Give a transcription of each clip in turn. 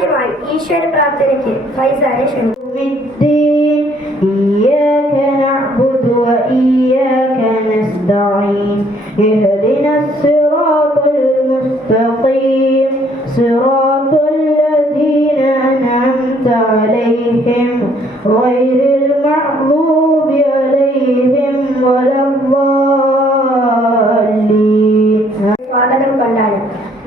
ആദ്യമായി ഈശ്വര പ്രാർത്ഥനയ്ക്ക് ഫൈസാനെ ക്ഷണിക്കുന്നു. إياك نعبد وإياك نستعين اهدنا الصراط المستقيم صراط الذين أنعمت عليهم غير المغضوب عليهم ولا الضالين. സ്വാഗതം കൊണ്ടാണ്.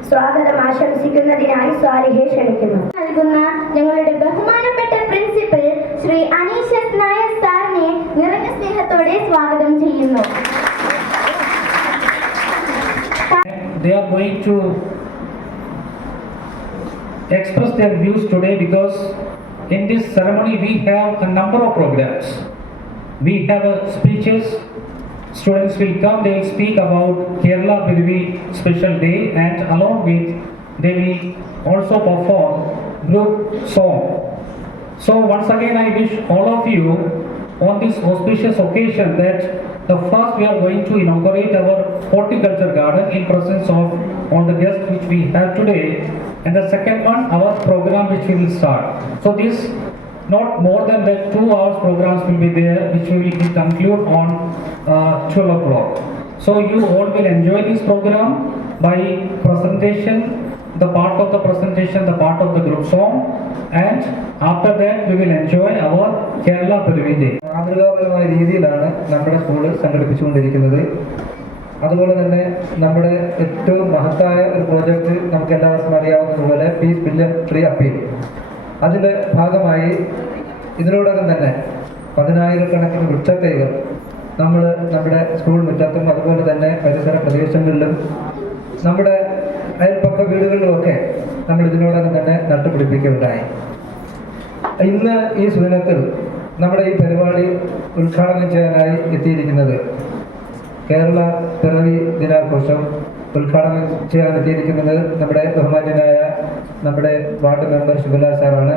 സ്വാഗതം ആശംസിക്കുന്നതിനായി സ്വാലിഹയെ ക്ഷണിക്കുന്നു. നൽകുന്ന ഞങ്ങളുടെ ബഹുമാനപ്പെട്ട പ്രിൻസിപ്പൽ ശ്രീ അനീഷസ് നായർ സാറിനെ നിറഞ്ഞ സ്നേഹത്തോടെ സ്വാഗതം ചെയ്യുന്നു. They are going to express their views today because in this ceremony we have a number of programs. We have speeches. Students will come, they will speak about Kerala Piravi special day, and along with they will also perform group song. So once again I wish all of you on this auspicious occasion that the first we are going to inaugurate our horticulture garden in presence of all the guests which we have today, and the second one our program which we will start. So this not more than that 2 hours programs will be there which we will conclude on 12 o'clock. So you all will enjoy this program by presentation, the part of the presentation, the part of the group song, and after that we will enjoy our Kerala Piravi Day. മാതൃകാപരമായ രീതിയിലാണ് നമ്മുടെ school സംഘടിപ്പിച്ചുകൊണ്ടിരിക്കുന്നത്. അതുപോലെ തന്നെ നമ്മുടെ ഏറ്റവും മഹത്തായ ഒരു project നമുക്ക് എല്ലാവർക്കും അറിയാവുന്നതുപോലെ പീസ് ബില്യൺ ട്രീ അപ്പീൽ, അതിൻ്റെ ഭാഗമായി ഇതിനോടകം തന്നെ 10,000-കണക്കിന് വൃക്ഷത്തൈകൾ നമ്മൾ നമ്മുടെ സ്കൂൾ മുറ്റത്തും അതുപോലെ തന്നെ പരിസര പ്രദേശങ്ങളിലും നമ്മുടെ അയൽപ്പക്ക വീടുകളിലുമൊക്കെ നമ്മൾ ഇതിനോടകം തന്നെ നട്ടുപിടിപ്പിക്കുകയുണ്ടായി. ഇന്ന് ഈ സുദിനത്തിൽ നമ്മുടെ ഈ പരിപാടി ഉദ്ഘാടനം ചെയ്യാനായി എത്തിയിരിക്കുന്നത് കേരള പിറവി ദിനാഘോഷം ഉദ്ഘാടനം ചെയ്യാൻ എത്തിയിരിക്കുന്നത് നമ്മുടെ ബഹുമാന്യനായ നമ്മുടെ വാർഡ് മെമ്പർ ശുഭലാ സാറാണ്.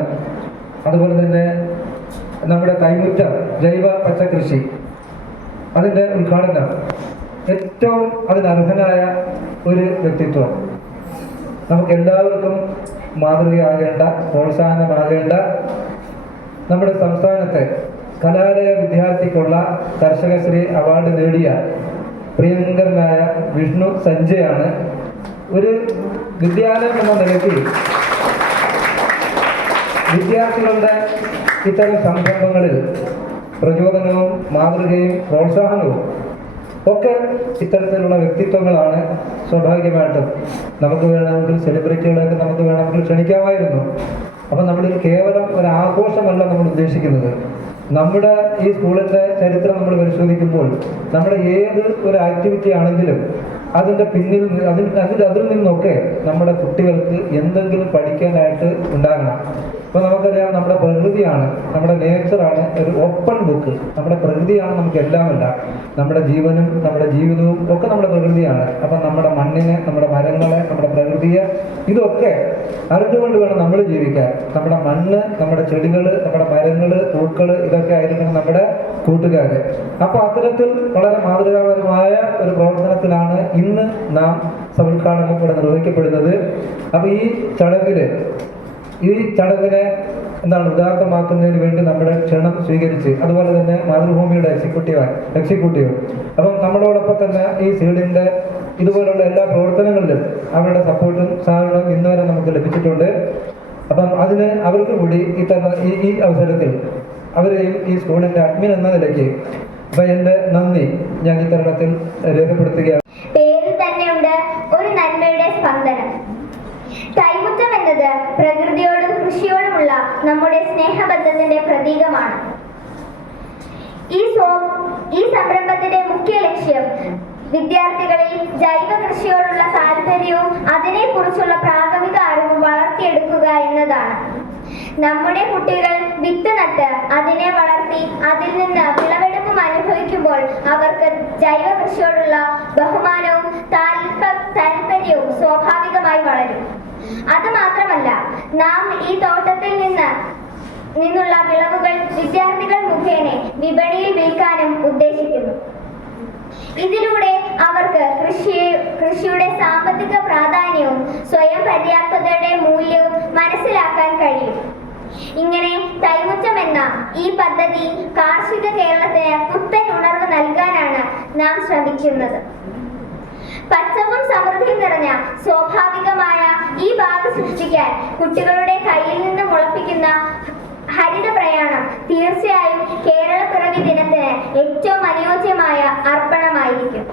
അതുപോലെ തന്നെ നമ്മുടെ കൈമുറ്റം ജൈവ പച്ചക്കൃഷി അതിൻ്റെ ഉദ്ഘാടനം ഏറ്റവും അതിനർഹനായ ഒരു വ്യക്തിത്വം, നമുക്കെല്ലാവർക്കും മാതൃകയാകേണ്ട, പ്രോത്സാഹനമാകേണ്ട, നമ്മുടെ സംസ്ഥാനത്തെ കലാലയ വിദ്യാർത്ഥിക്കുള്ള കർഷകശ്രീ അവാർഡ് നേടിയ പ്രിയങ്കരനായ വിഷ്ണു സഞ്ജയാണ്. ഒരു വിദ്യാലയം എന്ന നിലയ്ക്ക് വിദ്യാർത്ഥികളുടെ ഇത്തരം സംരംഭങ്ങളിൽ പ്രചോദനവും മാതൃകയും പ്രോത്സാഹനവും ഒക്കെ ഇത്തരത്തിലുള്ള വ്യക്തിത്വങ്ങളാണ്. സ്വാഭാവികമായിട്ടും നമുക്ക് വേണമെങ്കിൽ സെലിബ്രിറ്റികളെയൊക്കെ നമുക്ക് വേണമെങ്കിൽ ക്ഷണിക്കാമായിരുന്നു. അപ്പം നമ്മളിൽ കേവലം ഒരു ആഘോഷമല്ല നമ്മൾ ഉദ്ദേശിക്കുന്നത്. നമ്മുടെ ഈ സ്കൂളിൻ്റെ ചരിത്രം നമ്മൾ പരിശോധിക്കുമ്പോൾ നമ്മുടെ ഏത് ഒരു ആക്ടിവിറ്റി ആണെങ്കിലും അതിൻ്റെ പിന്നിൽ അതിൽ നിന്നൊക്കെ നമ്മുടെ കുട്ടികൾക്ക് എന്തെങ്കിലും പഠിക്കാനായിട്ട് ഉണ്ടാകണം. ഇപ്പോൾ നമുക്കറിയാം, നമ്മുടെ പ്രകൃതിയാണ്, നമ്മുടെ നേച്ചറാണ് ഒരു ഓപ്പൺ ബുക്ക്. നമ്മുടെ പ്രകൃതിയാണ് നമുക്ക് എല്ലാമല്ല. നമ്മുടെ ജീവനും നമ്മുടെ ജീവിതവും ഒക്കെ നമ്മുടെ പ്രകൃതിയാണ്. അപ്പം നമ്മുടെ മണ്ണിനെ, നമ്മുടെ മരങ്ങളെ, നമ്മുടെ പ്രകൃതിയെ ഇതൊക്കെ അറിഞ്ഞുകൊണ്ട് വേണം നമ്മൾ ജീവിക്കാൻ. നമ്മുടെ മണ്ണ്, നമ്മുടെ ചെടികൾ, നമ്മുടെ മരങ്ങൾ, പൂക്കൾ ഇതൊക്കെ ആയിരിക്കണം നമ്മുടെ കൂട്ടുകാര്. അപ്പോൾ അത്തരത്തിൽ വളരെ മാതൃകാപരമായ ഒരു പ്രവർത്തനത്തിലാണ് ഇന്ന് നാം സമുദ്ഘാടനം ഇവിടെ നിർവഹിക്കപ്പെടുന്നത്. അപ്പോൾ ഈ ചടങ്ങിനെ ഉദാത്തമാക്കുന്നതിന് വേണ്ടി നമ്മുടെ ക്ഷണം സ്വീകരിച്ച്, അതുപോലെ തന്നെ മാതൃഭൂമിയുടെ എക്സിക്യൂട്ടീവ് അപ്പം നമ്മളോടൊപ്പം തന്നെ ഈ സീഡിൻ്റെ ഇതുപോലുള്ള എല്ലാ പ്രവർത്തനങ്ങളിലും അവരുടെ സപ്പോർട്ടും സഹകരണവും ഇന്നുവരെ നമുക്ക് ലഭിച്ചിട്ടുണ്ട്. അപ്പം അതിന് അവർക്ക് കൂടി ഈ അവസരത്തിൽ അവരെയും ഈ സ്കൂളിൻ്റെ അഡ്മിൻ എന്ന നിലയ്ക്ക് അപ്പം എൻ്റെ നന്ദി ഞാൻ ഈ തരുണത്തിൽ രേഖപ്പെടുത്തുകയാണ്. പേരിൽ തന്നെയുണ്ട് ഒരു നന്മയുടെ സ്പന്ദനം. കൈമുറ്റം എന്നത് പ്രകൃതിയോടും കൃഷിയോടുമുള്ള നമ്മുടെ സ്നേഹബന്ധത്തിന്റെ പ്രതീകമാണ്. ഈ സംരംഭത്തിന്റെ മുഖ്യ ലക്ഷ്യം വിദ്യാർത്ഥികളിൽ ജൈവ കൃഷിയോടുള്ള താല്പര്യവും അതിനെക്കുറിച്ചുള്ള പ്രാഥമിക അറിവും വളർത്തിയെടുക്കുക എന്നതാണ്. നമ്മുടെ കുട്ടികൾ വിത്ത് നട്ട് അതിനെ വളർത്തി അതിൽ നിന്ന് വിളവെടുപ്പും അനുഭവിക്കുമ്പോൾ അവർക്ക് ജൈവ കൃഷിയോടുള്ള ബഹുമാനവും താല്പര്യവും സ്വാഭാവികമായി വളരും. അത് മാത്രമല്ല, നാം ഈ തോട്ടത്തിൽ നിന്നുള്ള വിളവുകൾ വിദ്യാർത്ഥികൾ മുഖേന വിപണിയിൽ വിൽക്കാനും ഉദ്ദേശിക്കുന്നു. ഇതിലൂടെ അവർക്ക് കൃഷിയുടെ സാമ്പത്തിക പ്രാധാന്യവും സ്വയം പര്യാപ്തതയുടെ മൂല്യവും മനസ്സിലാക്കാൻ ഈ പദ്ധതി കാർഷിക കേരളത്തിന് പുത്തൻ ഉണർവ് നൽകാനാണ് നാം ശ്രമിക്കുന്നത്. പച്ചപ്പും സമൃദ്ധിയും നിറഞ്ഞ സ്വാഭാവികമായ ഈ ഭാവി സൃഷ്ടിക്കാൻ കുട്ടികളുടെ കയ്യിൽ നിന്ന് മുളപ്പിക്കുന്ന ഹരിത പ്രയാണം തീർച്ചയായും കേരളപ്പിറവി ദിനത്തിന് ഏറ്റവും അനുയോജ്യമായ അർപ്പണമായിരിക്കും.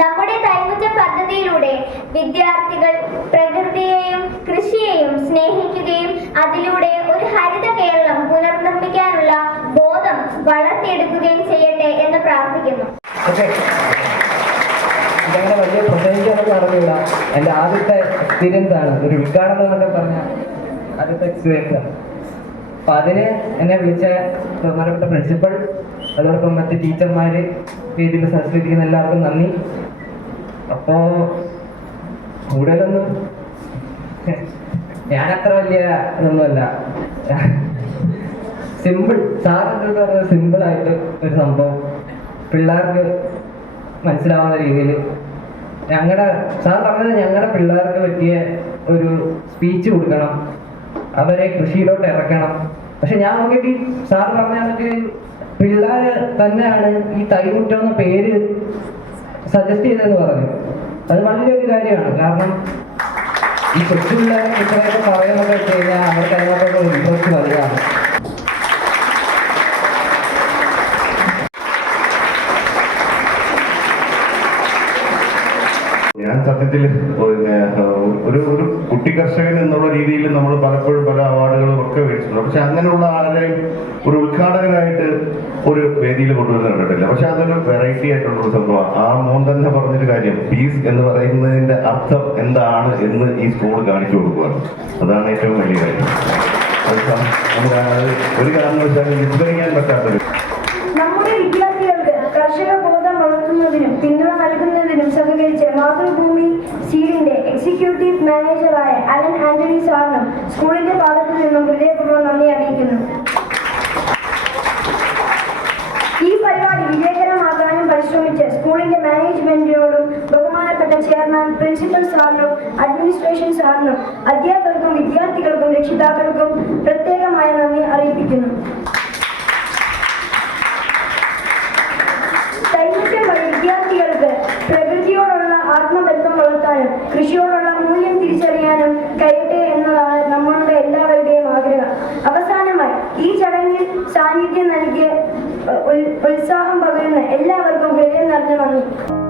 നമ്മുടെ തൈമുറ്റം പദ്ധതിയിലൂടെ വിദ്യാർത്ഥികൾ പ്രകൃതിയെയും കൃഷിയെയും സ്നേഹിക്കുകയും അതിലൂടെ ഒരു ഹരിത കേരളം പുനർനിർമ്മിക്കാനുള്ള ബോധം വളർത്തിയെടുക്കുകയും ചെയ്യട്ടെ എന്ന് പ്രാർത്ഥിക്കുന്നു. ഇതങ്ങനെ വലിയ പ്രസംഗിക്കാനൊക്കെ അറിഞ്ഞില്ല. എൻ്റെ ആദ്യത്തെ എക്സ്പീരിയൻസ് ആണ്, ഒരു ഉദ്ഘാടനം എന്നൊക്കെ പറഞ്ഞ ആദ്യത്തെ എക്സ്പീരിയൻസ് ആണ്. അപ്പം അതിന് എന്നെ വിളിച്ച ബഹുമാനപ്പെട്ട പ്രിൻസിപ്പൽ, അതോടൊപ്പം മറ്റ് ടീച്ചർമാർ, വേദിയിൽ സഹകരിക്കുന്ന എല്ലാവർക്കും നന്ദി. അപ്പോൾ കൂടുതലൊന്നും ഞാനത്ര വലിയ ഇതൊന്നുമല്ല, സിമ്പിൾ സാറെന്ന് പറഞ്ഞത് സിമ്പിളായിട്ട് ഒരു സംഭവം പിള്ളേർക്ക് മനസ്സിലാവുന്ന രീതിയിൽ സാർ പറഞ്ഞത് ഞങ്ങളുടെ പിള്ളേർക്ക് പറ്റിയ ഒരു സ്പീച്ച് കൊടുക്കണം, അവരെ കൃഷിയിലോട്ട് ഇറക്കണം. പക്ഷെ ഞാൻ നോക്കിയിട്ട് സാർ പറഞ്ഞ പിള്ളേർ തന്നെയാണ് ഈ തൈമുറ്റം എന്ന പേര് സജസ്റ്റ് ചെയ്തതെന്ന് പറഞ്ഞു. അത് വലിയൊരു കാര്യമാണ്. കാരണം ഈ കൊച്ചു പിള്ളേരെ ഇത്രയൊക്കെ പറയുന്നതൊക്കെ വെച്ച് കഴിഞ്ഞാൽ അവർക്ക് അതിനകത്തൊക്കെ ഇൻട്രസ്റ്റ് വലുതാണ്. ഞാൻ സത്യത്തിൽ പിന്നെ ഒരു കുട്ടി കർഷകൻ എന്നുള്ള രീതിയിൽ നമ്മൾ പലപ്പോഴും പല അവാർഡുകളും ഒക്കെ മേടിച്ചിട്ടുണ്ട്. പക്ഷെ അങ്ങനെയുള്ള ആരെയും ഒരു ഉദ്ഘാടകനായിട്ട് ഒരു വേദിയിൽ കൊണ്ടുവരുന്ന കണ്ടിട്ടില്ല. പക്ഷെ അതൊരു വെറൈറ്റി ആയിട്ടുള്ള ഒരു സംഭവമാണ്. ആ മോൻ തന്നെ പറഞ്ഞൊരു കാര്യം, പീസ് എന്ന് പറയുന്നതിന്റെ അർത്ഥം എന്താണ് എന്ന് ഈ സ്കൂൾ കാണിച്ചു കൊടുക്കുകയാണ്. അതാണ് ഏറ്റവും വലിയ കാര്യം. അത് ഒരു കാരണവശാലും വിസ്മരിക്കാൻ പറ്റാത്തൊരു. നമ്മുടെ വിദ്യാർത്ഥികൾക്ക് കർഷക ബോധം വളർത്തുന്നതിനും പിന്തുണ നൽകുന്നതിനും സഹകരിച്ച മാതൃഭൂമി സീഡിന്റെ എക്സിക്യൂട്ടീവ് മാനേജറായ അലൻ ആന്റണി സാറിനും സ്കൂളിന്റെ ഭാഗത്തു നിന്നും ഹൃദയപൂർവ്വം നന്ദി അറിയിക്കുന്നു. ഈ പരിപാടി വിജയകരമാക്കാനും പരിശ്രമിച്ച സ്കൂളിന്റെ മാനേജ്മെന്റിനോടും ബഹുമാനപ്പെട്ട ചെയർമാൻ, പ്രിൻസിപ്പൽ സാറിനും അഡ്മിനിസ്ട്രേഷൻ സാറിനും അധ്യാപകർക്കും വിദ്യാർത്ഥികൾക്കും രക്ഷിതാക്കൾക്കും പ്രത്യേകമായ നന്ദി അറിയിക്കുന്നു. തൈമുറ്റം വഴി വിദ്യാർത്ഥികൾക്ക് പ്രകൃതിയോടുള്ള ആത്മബന്ധം വളർത്താനും കൃഷിയോടുള്ള മൂല്യം തിരിച്ചറിയാനും കഴിയട്ടെ എന്നതാണ് നമ്മളുടെ എല്ലാവരുടെയും ആഗ്രഹം. അവസാനമായി ഈ ചടങ്ങിൽ സാന്നിധ്യം നൽകിയ ഉത്സാഹം പകരുന്ന എല്ലാവർക്കും ഹൃദയം നിറഞ്ഞ നന്ദി.